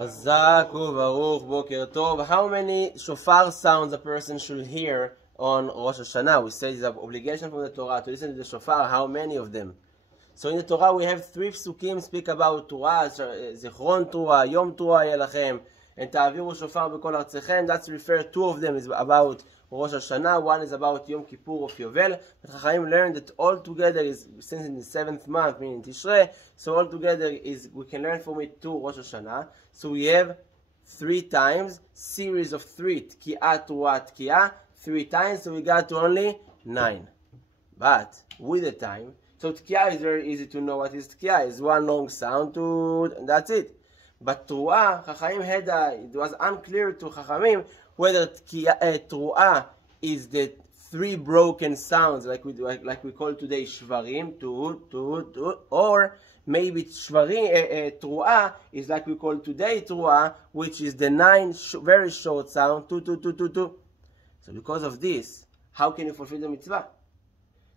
Chazak u'baruch, boker tov. How many shofar sounds a person should hear on Rosh Hashanah? We say it's an obligation from the Torah to listen to the shofar. How many of them? So in the Torah we have 3 psukim speak about Torah, Zichron Torah, Yom Torah Yelachem, and Ta'aviru Shofar B'kol Artzechem. That's referred, 2 of them is about Rosh Hashanah, 1 is about Yom Kippur of Yovel. But Chachamim learned that all together is, since in the 7th month, meaning Tishrei, so all together is, we can learn from it 2 Rosh Hashanah. So we have 3 times, series of 3, Tki'ah, Torah, Tki'ah, 3 times, so we got to only 9. But with the time, so Tki'ah is very easy to know what is Tki'ah. It's 1 long sound and that's it. But Teruah, Chachamim had it was unclear to Chachamim whether Teruah is the 3 broken sounds like we call today Shvarim, or maybe Shvarim, Teruah is like we call today Teruah, which is the 9 very short sound, tu. So because of this, how can you fulfill the mitzvah?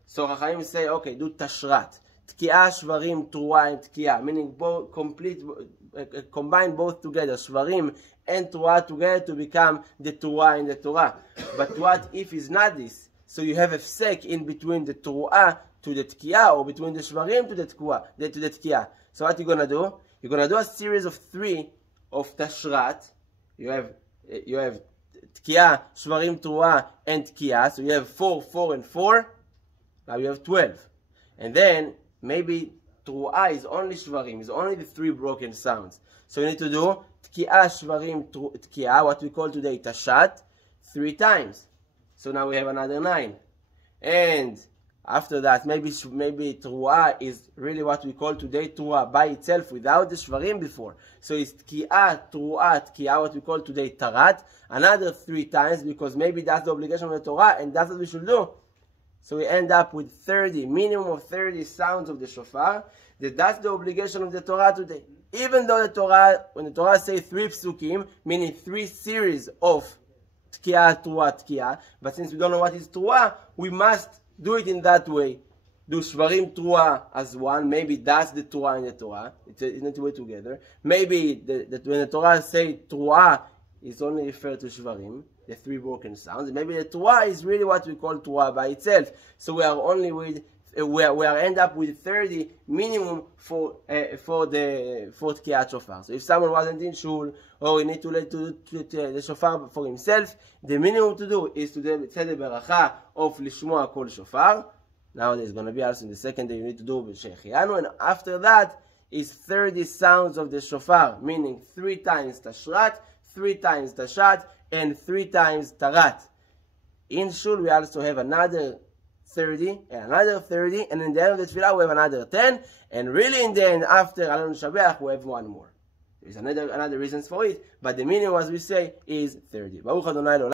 So Chachamim say, okay, do Tashrat. Tki'ah, Shvarim, Teruah, and Tki'ah, meaning both combine both together, Shvarim and Teruah together to become the Teruah in the Torah. But what if it's not this? So you have a sek in between the Teruah to the Tki'ah, or between the Shvarim to the Tki'ah. So what you're gonna do? You're gonna do a series of 3 of Tashrat. You have Tki'ah, Shvarim, Teruah, and Tki'ah. So you have 4, 4, and 4. Now you have 12. And then maybe Teruah is only Shvarim, is only the 3 broken sounds. So you need to do Tki'ah, Shvarim, Tki'ah, what we call today Tashat, 3 times. So now we have another 9. And after that, maybe Teruah is really what we call today Teruah by itself without the Shvarim before. So it's Tki'ah, Teruah, Tki'ah, what we call today Tarat, another 3 times, because maybe that's the obligation of the Torah and that's what we should do. So we end up with 30, minimum of 30 sounds of the shofar. That's the obligation of the Torah today. Even though the Torah, when the Torah says 3 psukim, meaning 3 series of Tki'ah, Teruah, Tki'ah, but since we don't know what is Teruah, we must do it in that way. Do Shvarim, Teruah as 1. Maybe that's the Teruah in the Torah. It's not way together. Maybe when the Torah says Teruah, it's only referred to Shvarim, the 3 broken sounds. Maybe the Teruah is really what we call Teruah by itself. So we are only with we are end up with 30 minimum for Tki'at Shofar. So if someone wasn't in shul or he need to let the shofar for himself, the minimum to do is to say the beracha of Lishmoa Kol Shofar. Now there's going to be also in the second day you need to do B'Shechianu, and after that is 30 sounds of the shofar, meaning 3 times Tashrat, 3 times Tashat, and 3 times Tarat. In shul we also have another 30, and another 30, and in the end of the tefillah we have another 10, and really in the end, after Alon Shabeach, we have 1 more. There is another reasons for it, but the minimum, as we say, is 30. Baruch Adonai